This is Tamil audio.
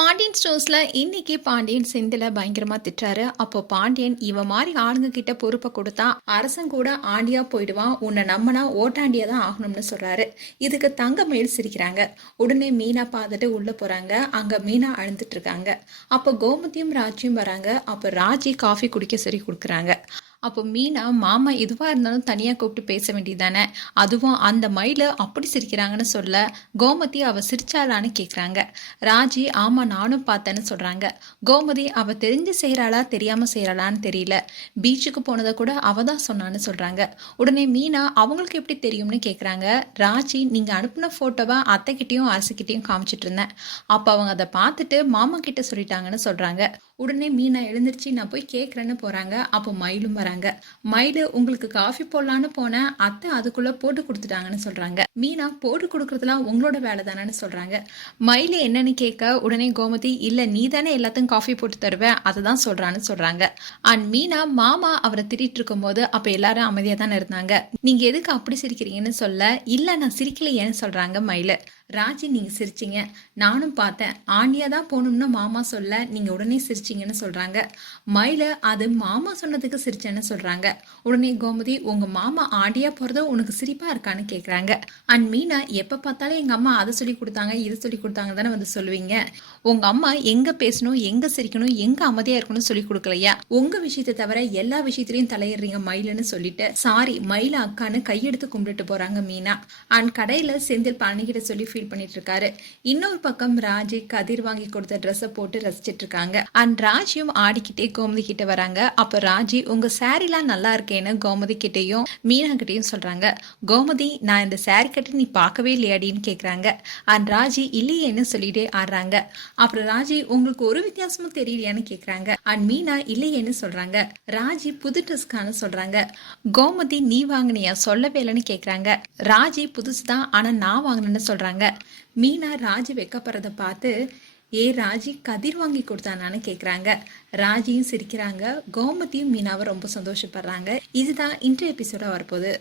பாண்டியன் ஸ்டோர்ஸில் இன்னைக்கு பாண்டியன் செந்தில பயங்கரமாக திட்டுறாரு. அப்போ பாண்டியன் இவ மாதிரி ஆளுங்க கிட்ட பொறுப்பை கொடுத்தா அரசன் கூட ஆண்டியா போயிடுவான் உன்னை நம்மனா ஓட்டாண்டியா தான் ஆகணும்னு சொல்றாரு. இதுக்கு தங்கமேல் சிரிக்கிறாங்க. உடனே மீனா பார்த்துட்டு உள்ள போறாங்க. அங்க மீனா அழுந்துட்டு இருக்காங்க. அப்போ கோமதியும் ராஜியும் வராங்க. அப்போ ராஜி காஃபி குடிக்க சொல்லி கொடுக்குறாங்க. அப்போ மீனா மாமா எதுவாக இருந்தாலும் தனியாக கூப்பிட்டு பேச வேண்டியதானே அதுவும் அந்த மயில அப்படி சிரிக்கிறாங்கன்னு சொல்ல கோமதி அவ சிரிச்சாளான்னு கேட்குறாங்க ராஜி ஆமாம் நானும் பார்த்தேன்னு சொல்கிறாங்க கோமதி அவ தெரிஞ்சு செய்கிறாளா தெரியாமல் செய்கிறாளான்னு தெரியல. பீச்சுக்கு போனதை கூட அவ தான் சொன்னான்னு சொல்கிறாங்க உடனே மீனா அவங்களுக்கு எப்படி தெரியும்னு கேட்குறாங்க ராஜி நீங்கள் அனுப்பின ஃபோட்டோவை அத்தைக்கிட்டேயும் அரசுக்கிட்டேயும் காமிச்சிட்டு இருந்தேன். அப்போ அவங்க அதை பார்த்துட்டு மாமா கிட்ட சொல்லிட்டாங்கன்னு சொல்கிறாங்க உடனே மீனா எழுந்திருச்சு நான் போய் கேட்குறேன்னு போகிறாங்க அப்போ மயிலும் வராங்க மயில் உங்களுக்கு காஃபி போடலான்னு போன அத்தை அதுக்குள்ள போட்டு கொடுத்துட்டாங்கன்னு சொல்றாங்க. மீனா போட்டு கொடுக்கறதுலாம் உங்களோட வேலை தானேன்னு சொல்றாங்க. மயிலு என்னன்னு கேட்க உடனே கோமதி இல்ல நீ தானே எல்லாத்தையும் காஃபி போட்டு தருவேன் அதை தான் சொல்றான்னு சொல்றாங்க. அண்ட் மீனா மாமா அவரை திட்டிட்டு இருக்கும்போது அப்போ எல்லாரும் அமைதியா தானே இருந்தாங்க. நீங்க எதுக்கு அப்படி சிரிக்கிறீங்கன்னு சொல்ல இல்லை நான் சிரிக்கலையேன்னு சொல்றாங்க மயிலு. ராஜி நீங்கள் சிரிச்சிங்க. நானும் பார்த்தேன். ஆண்டியா தான் போகணும்னு மாமா சொல்ல நீங்கள் உடனே சிரிச்சிங்கன்னு சொல்கிறாங்க மயில அது மாமா சொன்னதுக்கு சிரிச்சேன்னு சொல்கிறாங்க உடனே கோமதி உங்கள் மாமா ஆண்டியா போகிறதோ உனக்கு சிரிப்பாக இருக்கான்னு கேட்குறாங்க அண்ட் மீனா எப்போ பார்த்தாலும் எங்கள் அம்மா அதை சொல்லி கொடுத்தாங்க இதை சொல்லி கொடுத்தாங்க தானே வந்து சொல்லுவீங்க. உங்க அம்மா எங்கே பேசணும் எங்கே சிரிக்கணும் எங்கே அமைதியாக இருக்கணும் சொல்லி கொடுக்கலையா? உங்க விஷயத்தை தவிர எல்லா விஷயத்துலையும் தலையிடுறீங்க மயிலுன்னு சொல்லிட்டு. சாரி மயில அக்கான்னு கையெடுத்து கும்பிட்டுட்டு போகிறாங்க மீனா. அண்ட் கடையில் செந்தில் பழனிக்கிட்ட சொல்லி ஃபீல் பண்ணிட்டு இருக்காரு. இன்னொரு பக்கம் ராஜி கதிர் வாங்கி கொடுத்த ட்ரெஸ்ஸை போட்டு ரசிச்சிட்டு இருக்காங்க. அண்ட் ராஜியும் ஆடிக்கிட்டே கோமதி கிட்ட வராங்க. அப்போ ராஜி உங்க சாரிலாம் நல்லா இருக்கேன்னு கோமதி கிட்டேயும் மீனா கிட்டேயும் சொல்றாங்க. கோமதி நான் இந்த சாரி கட்டி நீ பார்க்கவே இல்லையாடின்னு கேக்குறாங்க. அண்ட் ராஜி இல்லையேன்னு சொல்லிட்டே ஆடுறாங்க. அப்புறம் ராஜி உங்களுக்கு ஒரு வித்தியாசமும் தெரியலையான்னு கேக்குறாங்க. அண்ட் மீனா இல்லையேன்னு சொல்றாங்க. ராஜி புது ட்ரெஸ்க்கான சொல்றாங்க. கோமதி நீ வாங்கினியா? சொல்லவே இல்லைன்னு கேக்குறாங்க. ராஜி புதுசு தான் ஆனா நான் வாங்கினேன்னு சொல்றாங்க. மீனா ராஜி வைக்கப்படுறத பார்த்து ஏ ராஜி கதிர் வாங்கி கொடுத்தானான்னு கேட்குறாங்க ராஜியும் சிரிக்கிறாங்க. கோமதியும் மீனாவை ரொம்ப சந்தோஷப்படுறாங்க. இதுதான் இன்றைய எபிசோட வரப்போகுது.